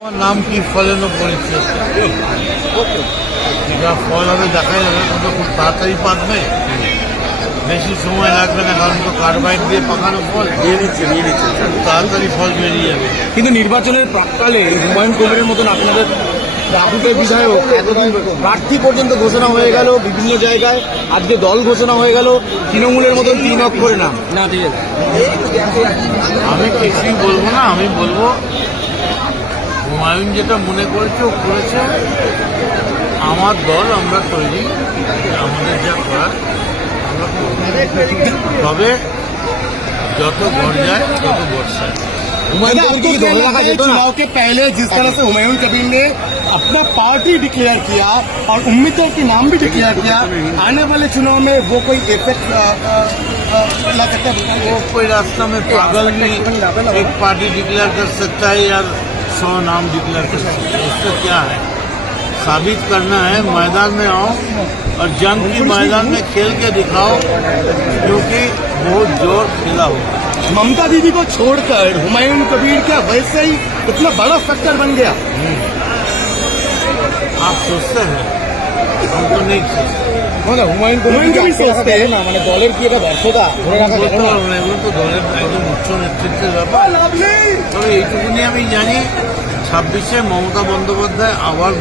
আমার নাম কি ফলের পরিচয় যা ফল হবে দেখাই যাবে কিন্তু খুব তাড়াতাড়ি পাকবে বেশি সময় লাগবে না কারণ তো কার্বাইড দিয়ে পাকানো ফল। নিয়ে নিচ্ছে নিয়ে নিচ্ছে। তাড়াতাড়ি ফল বেরিয়ে যাবে। কিন্তু নির্বাচনের প্রাককালে হুমায়ুন কবিরের মতন আপনাদের রাহুলের বিধায়ক এতদিন প্রার্থী পর্যন্ত ঘোষণা হয়ে গেল বিভিন্ন জায়গায়। আজকে দল ঘোষণা হয়ে গেল তৃণমূলের মতন তিন অক্ষরে নাম। না দিয়ে আমি কিছুই বলব না আমি বলব হুমায়ুন যেটা মনে করেছে ও করেছে আমার দল আমরা তৈরি আমাদের যা করার আমরা করব। তবে যত ঘর যায় তত বর্ষায় হুমায়ুন दादा, কবিরকে आपको কি क्या দলে लगता রাখা है যেত না चुनाव के पहले जिस तरह से हुमायूं कबीर ने अपना पार्टी डिक्लेयर किया और उम्मीदवार के नाम भी डिक्लेयर किया आने वाले चुनाव में वो कोई इफेक्ट ला सकता है वो कोई रास्ता में पागल भी एक पार्टी डिक्लेयर कर सकता है या सौ नाम डिक्लेयर कर सकता है उससे क्या है साबित करना है मैदान में आओ और जंग की मैदान में खेल के दिखाओ क्योंकि बहुत जोर खेला होगा ममता दीदी को छोड़कर हुमायूं कबीर क्या वैसे ही इतना बड़ा फैक्टर बन गया आप सोचते हैं हम तो नहीं सोचते মানে হুমায়ুন হুমায়ুন কবির কবিরকে আটকে রাখা সোচতে যাবে না মানে দলের কি এটা ব্যর্থতা ধরে রাখা বলতে যাবে না পারবো না এগুলো তো দলের একদম উচ্চ নেতৃত্বের ব্যাপার। তবে এইটুকুনি আমি জানি ছাব্বিশে মমতা বন্দ্যোপাধ্যায় আবার